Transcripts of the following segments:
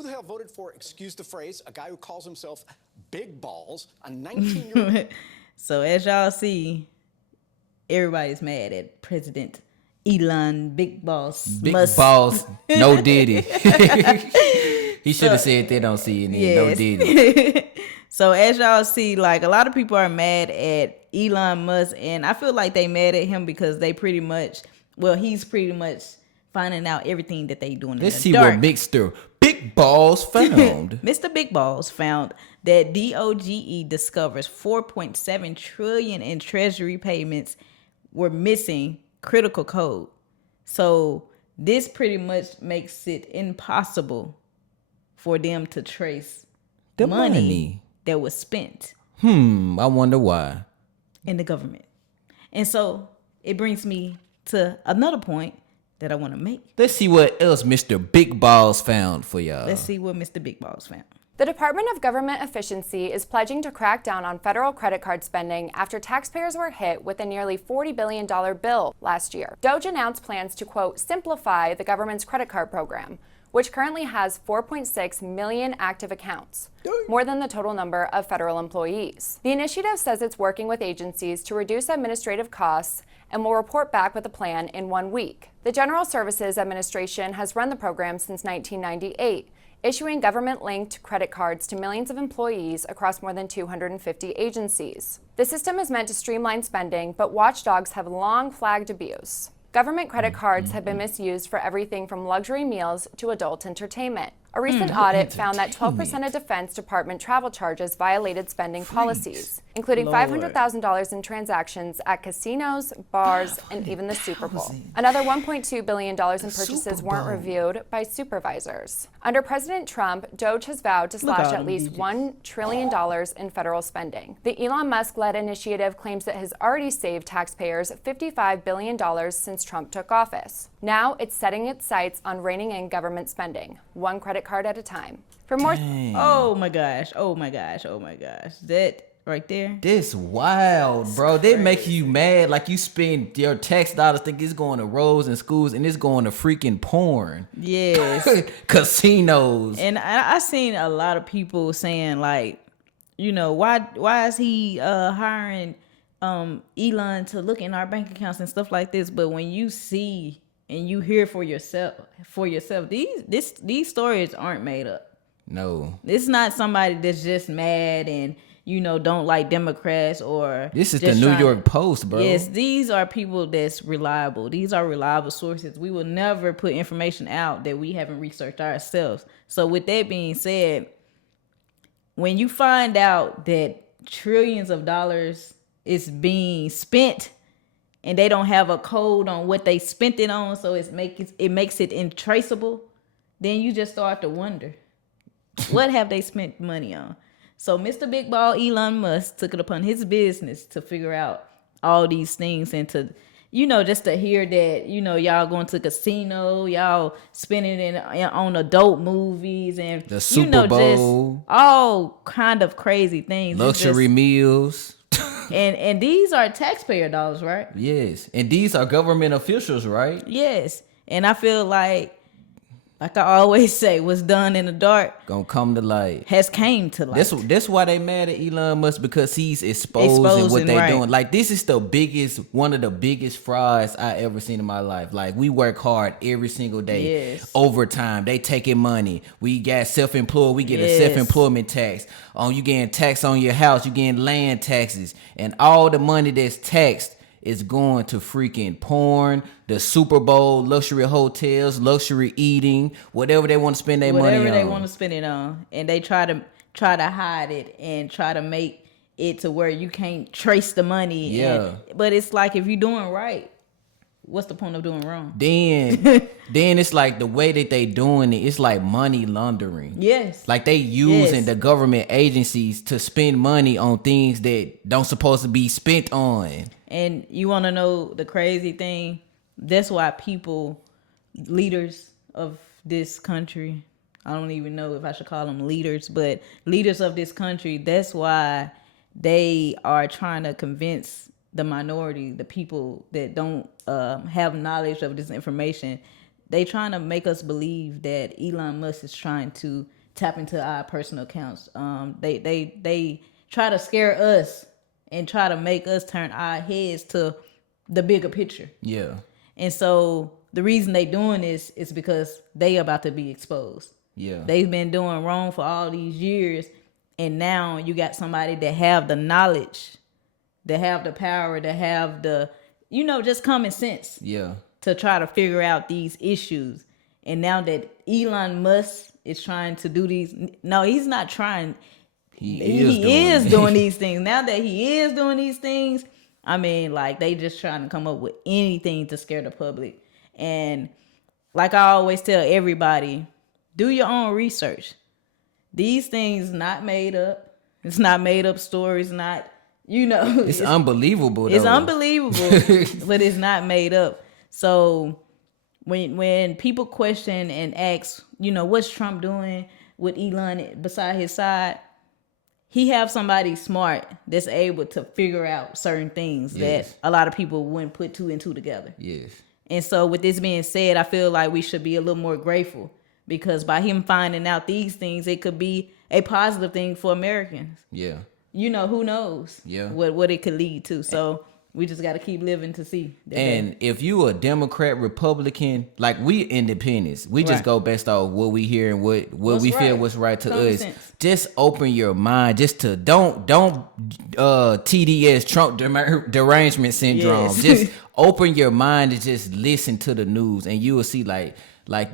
Who the hell voted for, excuse the phrase, a guy who calls himself Big Balls, a 19-year-old? So as y'all see, everybody's mad at President Elon Big Boss Big Musk. Boss, no Diddy. He should have said that on CNN. Yes. No Diddy. So as y'all see, like a lot of people are mad at Elon Musk, and I feel like they mad at him because they pretty much, well, he's pretty much finding out everything that they doing. Let's in the see dark. what Mr. Big Balls found. Mr. Big Balls found that DOGE discovers 4.7 trillion in treasury payments were missing critical code. So this pretty much makes it impossible for them to trace The money that was spent I wonder why. in the government. And so it brings me to another point that I want to make. Let's see what else Mr. Big Balls found for y'all. Let's see what Mr. Big Balls found. The Department of Government Efficiency is pledging to crack down on federal credit card spending after taxpayers were hit with a nearly $40 billion bill last year. DOGE announced plans to, quote, simplify the government's credit card program, which currently has 4.6 million active accounts, more than the total number of federal employees. The initiative says it's working with agencies to reduce administrative costs and will report back with a plan in 1 week. The General Services Administration has run the program since 1998, issuing government-linked credit cards to millions of employees across more than 250 agencies. The system is meant to streamline spending, but watchdogs have long flagged abuse. Government credit cards have been misused for everything from luxury meals to adult entertainment. A recent audit found that 12% of Defense Department travel charges violated spending policies, including $500,000 in transactions at casinos, bars, and even the Super Bowl. Another $1.2 billion in purchases weren't reviewed by supervisors. Under President Trump, DOGE has vowed to slash at least $1 trillion in federal spending. The Elon Musk-led initiative claims it has already saved taxpayers $55 billion since Trump took office. Now it's setting its sights on reining in government spending, one credit card at a time. For more, Oh my gosh. That right there. This wild, bro. They make you mad like you spend your tax dollars think it's going to roads and schools and it's going to freaking porn. Yes. Casinos. And I seen a lot of people saying like, you know, why is he hiring Elon to look in our bank accounts and stuff like this? But when you see and you hear for yourself, these stories aren't made up. No. It's not somebody that's just mad and, you know, don't like Democrats or This is the just New trying York Post, bro. Yes, these are people that's reliable. These are reliable sources. We will never put information out that we haven't researched ourselves. So with that being said, when you find out that trillions of dollars is being spent and they don't have a code on what they spent it on, so it makes it untraceable, then you just start to wonder, what have they spent money on? So Mr. Big Ball Elon Musk took it upon his business to figure out all these things and to, you know, just to hear that, you know, y'all going to the casino, y'all spending it on adult movies and The Super you know, Bowl. just all kind of crazy things. Luxury meals. And these are taxpayer dollars, right? Yes. And these are government officials, right? Yes. And I feel like I always say, what's done in the dark Gonna come to light. has came to light. That's why they mad at Elon Musk, because he's exposing what they right. doing. Like, this is one of the biggest frauds I ever seen in my life. Like, we work hard every single day. Yes. Overtime. They taking money. We got self-employed. We get a Yes. self-employment tax. You getting tax on your house. You getting land taxes. And all the money that's taxed is going to freaking porn, the Super Bowl, luxury hotels, luxury eating, whatever they want to spend their money on. Whatever they want to spend it on. And they try to hide it and try to make it to where you can't trace the money. Yeah. But it's like, if you're doing right, what's the point of doing wrong? Then it's like the way that they doing it, it's like money laundering. Yes. Like they using Yes. the government agencies to spend money on things that don't supposed to be spent on. And you want to know the crazy thing? That's why leaders of this country, I don't even know if I should call them leaders, but leaders of this country, that's why they are trying to convince the minority, the people that don't have knowledge of this information, they trying to make us believe that Elon Musk is trying to tap into our personal accounts. They try to scare us and try to make us turn our heads to the bigger picture. Yeah. And so the reason they doing this is because they about to be exposed. Yeah. They've been doing wrong for all these years, and now you got somebody that have the knowledge, that have the power, that have the, just common sense. Yeah. To try to figure out these issues. And now that Elon Musk is trying to do these, no, he's not trying. He is doing these things. Now that he is doing these things, I mean, like, they just trying to come up with anything to scare the public. And like I always tell everybody, do your own research. These things not made up. It's not made up stories, not, It's unbelievable, though. It's unbelievable, but it's not made up. So when people question and ask, what's Trump doing with Elon beside his side, he have somebody smart that's able to figure out certain things that a lot of people wouldn't put two and two together. Yes. And so with this being said, I feel like we should be a little more grateful, because by him finding out these things, it could be a positive thing for Americans. Yeah. Who knows what it could lead to. So we just got to keep living to see. And if you a Democrat, Republican, like, we independents, we just go based off what we hear and what we feel what's right to Common us. sense. Just open your mind, just to don't TDS, Trump derangement syndrome. Yes. Just open your mind and just listen to the news, and you will see like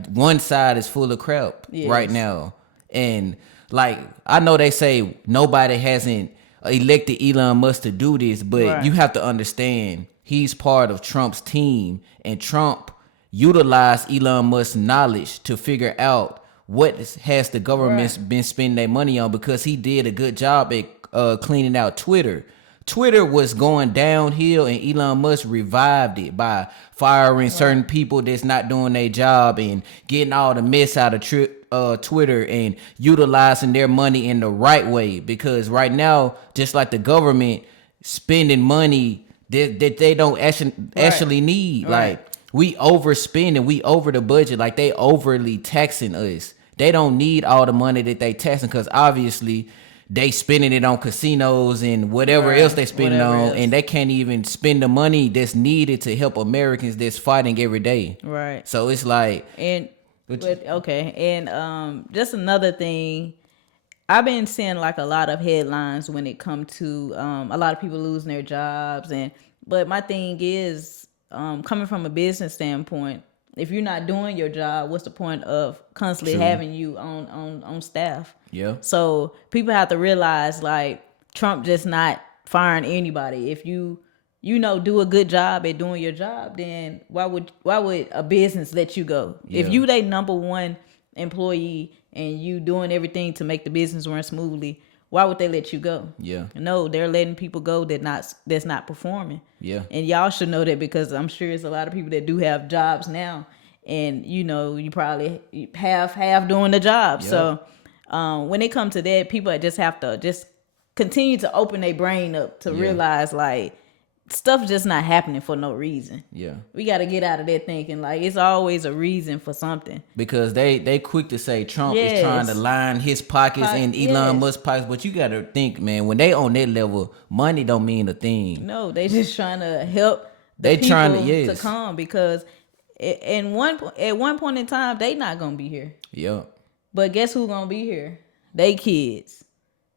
one side is full of crap right now. And like, I know they say nobody hasn't elected Elon Musk to do this, but you have to understand, he's part of Trump's team, and Trump utilized Elon Musk's knowledge to figure out what has the government been spending their money on, because he did a good job at cleaning out Twitter. Twitter was going downhill, and Elon Musk revived it by firing certain people that's not doing their job and getting all the mess out of Twitter and utilizing their money in the right way. Because right now, just like the government spending money that they don't actually need, like, we overspending, we over the budget, like they overly taxing us. They don't need all the money that they taxing, because obviously they spending it on casinos and whatever else they spending on, and they can't even spend the money that's needed to help Americans that's fighting every day. Right. So it's like, just another thing, I've been seeing like a lot of headlines when it come to a lot of people losing their jobs, but my thing is, coming from a business standpoint, if you're not doing your job, what's the point of constantly having you on staff? Yeah. So people have to realize, like, Trump just not firing anybody. If you do a good job at doing your job, then why would a business let you go? Yeah. If you they number one employee and you doing everything to make the business run smoothly, why would they let you go? Yeah. No, they're letting people go that's not performing. Yeah. And y'all should know that, because I'm sure there's a lot of people that do have jobs now, and you probably half doing the job. Yep. So when it comes to that, people just have to just continue to open their brain up to realize, like, stuff just not happening for no reason. Yeah. We got to get out of that thinking like it's always a reason for something. Because they quick to say Trump is trying to line his pockets and Elon Musk's pockets, but you got to think, man, when they on that level, money don't mean a thing. No, they just trying to help the people to come, because at one point in time, they not going to be here. Yep. But guess who going to be here? They kids,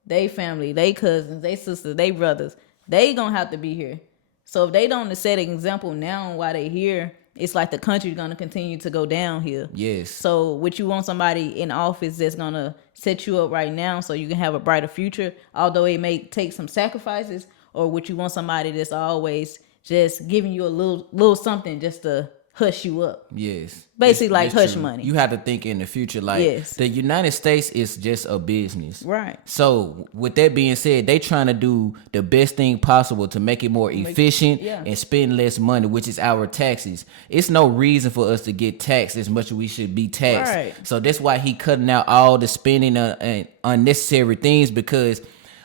they family, they cousins, they sisters, they brothers. They going to have to be here. So if they don't set an example now while they here, it's like the country's going to continue to go downhill. Yes. So would you want somebody in office that's going to set you up right now so you can have a brighter future, although it may take some sacrifices? Or would you want somebody that's always just giving you a little something just to hush you up? Yes. Basically like hush money. You have to think in the future, like the United States is just a business. Right. So with that being said, they trying to do the best thing possible to make it more efficient and spend less money, which is our taxes. It's no reason for us to get taxed as much as we should be taxed. Right. So that's why he cutting out all the spending on unnecessary things, because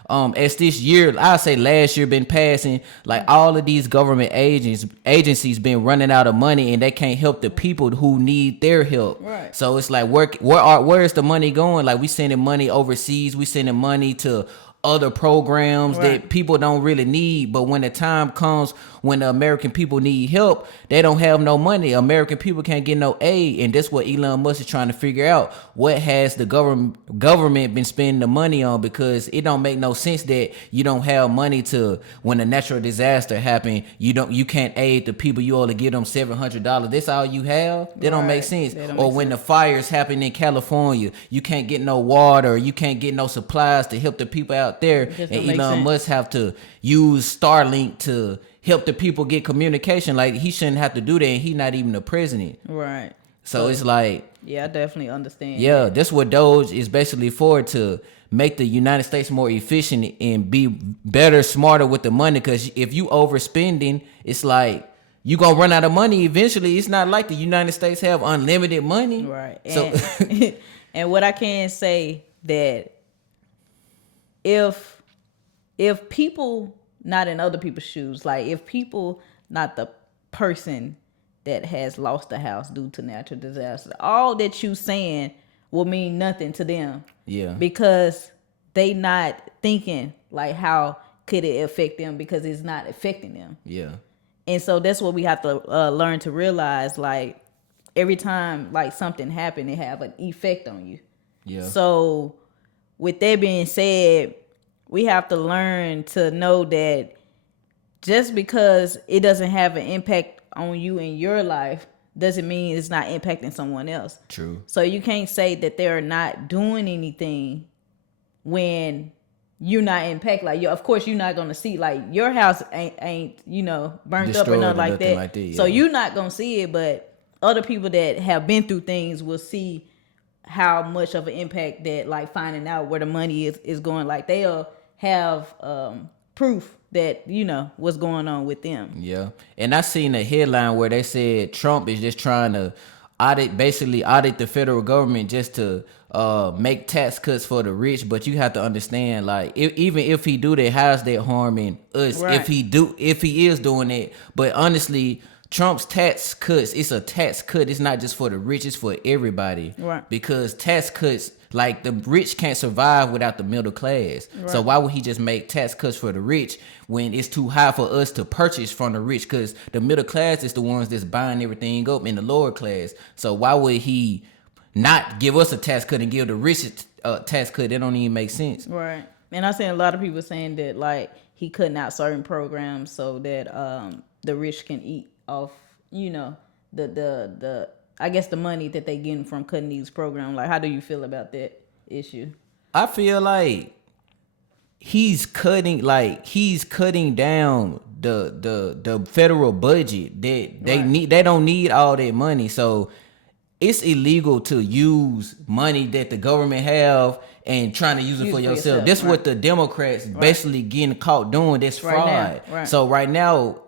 as this year, I say last year been passing, like all of these government agencies been running out of money and they can't help the people who need their help. Right. So it's like where is the money going? Like we sending money overseas, we sending money to other programs that people don't really need. But when the time comes when the American people need help, they don't have no money. American people can't get no aid. And that's what Elon Musk is trying to figure out. What has the government been spending the money on? Because it don't make no sense that you don't have money to, when a natural disaster happen, you can't aid the people. You only give them $700. That's all you have? That don't make sense. Or when the fires happen in California, you can't get no water, you can't get no supplies to help the people out there. And Elon Musk have to use Starlink to help the people get communication. Like, he shouldn't have to do that, and he's not even the president. Right. So it's like, yeah, I definitely understand. Yeah, that's what DOGE is basically for, to make the United States more efficient and be better, smarter with the money. Because if you overspending, it's like you gonna run out of money eventually. It's not like the United States have unlimited money. Right. So And what I can say that if people not in other people's shoes, like if people not the person that has lost a house due to natural disaster, all that you saying will mean nothing to them. Yeah. Because they not thinking like how could it affect them, because it's not affecting them. Yeah. And so that's what we have to learn to realize, like every time like something happen, it have an effect on you. Yeah. So with that being said, we have to learn to know that just because it doesn't have an impact on you in your life doesn't mean it's not impacting someone else. True. So you can't say that they're not doing anything when you're not impacted. Like, of course, you're not gonna see, like, your house ain't burnt Destroyed up or nothing or like nothing that. like that, yeah. So you're not gonna see it, but other people that have been through things will see how much of an impact that, like, finding out where the money is going. Like, they'll have proof that what's going on with them. Yeah. And I seen a headline where they said Trump is just trying to audit the federal government just to make tax cuts for the rich. But you have to understand, like, even if he do that, how's that harming us? Right. If he is doing it. But honestly, Trump's tax cuts, it's a tax cut. It's not just for the rich, it's for everybody. Right. Because tax cuts, like, the rich can't survive without the middle class. Right. So why would he just make tax cuts for the rich when it's too high for us to purchase from the rich? Because the middle class is the ones that's buying everything up in the lower class. So why would he not give us a tax cut and give the rich a tax cut? That don't even make sense. Right. And I seen a lot of people saying that, like, he cutting out certain programs so that the rich can eat off, the I guess the money that they getting from cutting these programs. Like, how do you feel about that issue? I feel like he's cutting down the federal budget. They don't need all that money. So it's illegal to use money that the government have and trying to use it for yourself. That's what the Democrats basically getting caught doing. That's fraud. Right. So right now,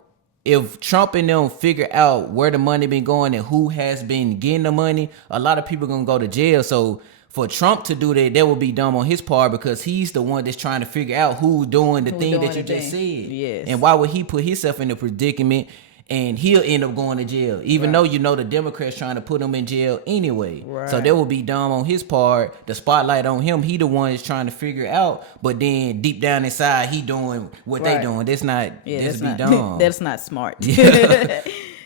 if Trump and them figure out where the money been going and who has been getting the money, a lot of people gonna go to jail. So for Trump to do that would be dumb on his part, because he's the one that's trying to figure out who's doing the thing that you just said. Yes. And why would he put himself in a predicament and he'll end up going to jail, even though the Democrats trying to put him in jail anyway. Right. So that would be dumb on his part. The spotlight on him. He the one that's trying to figure out, but then deep down inside, he doing what they doing. That's not. That's be dumb. That's not smart. Yeah.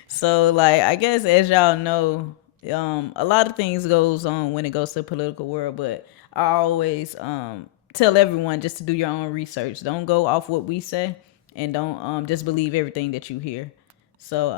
So, like, I guess as y'all know, a lot of things goes on when it goes to the political world, but I always tell everyone just to do your own research. Don't go off what we say, and don't just believe everything that you hear. So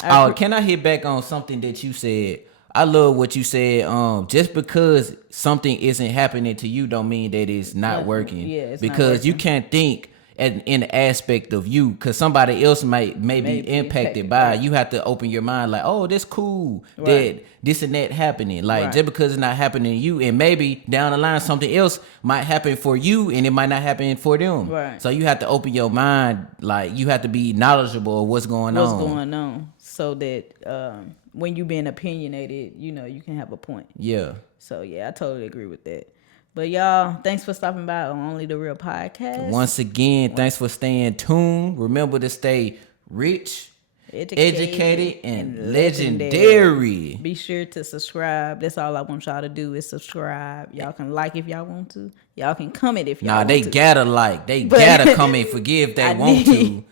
can I hit back on something that you said? I love what you said. Just because something isn't happening to you don't mean that it's not working. Yeah, it's because not working. you can't think in the aspect of you, because somebody else may be impacted by it. You have to open your mind, like, oh, that's cool that this and that happening. Like, just because it's not happening to you, and maybe down the line something else might happen for you and it might not happen for them. Right. So you have to open your mind, like, you have to be knowledgeable of what's going on, so that when you being opinionated, you can have a point. Yeah. So yeah, I totally agree with that. But y'all, thanks for stopping by on Only the Real Podcast. Once again, thanks for staying tuned. Remember to stay rich, educated and legendary. Be sure to subscribe. That's all I want y'all to do is subscribe. Y'all can like if y'all want to. Y'all can comment if y'all want to. Nah, they gotta like. They gotta comment. Forgive if they want to.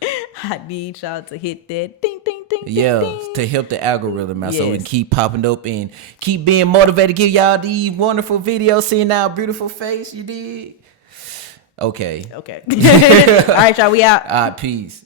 I need y'all to hit that ding, ding, ding, Yeah, ding, ding. to help the algorithm out so we Yes. can keep popping up and keep being motivated. Give y'all these wonderful videos, seeing our beautiful face. You did? Okay. Okay. All right, y'all. We out. All right, peace.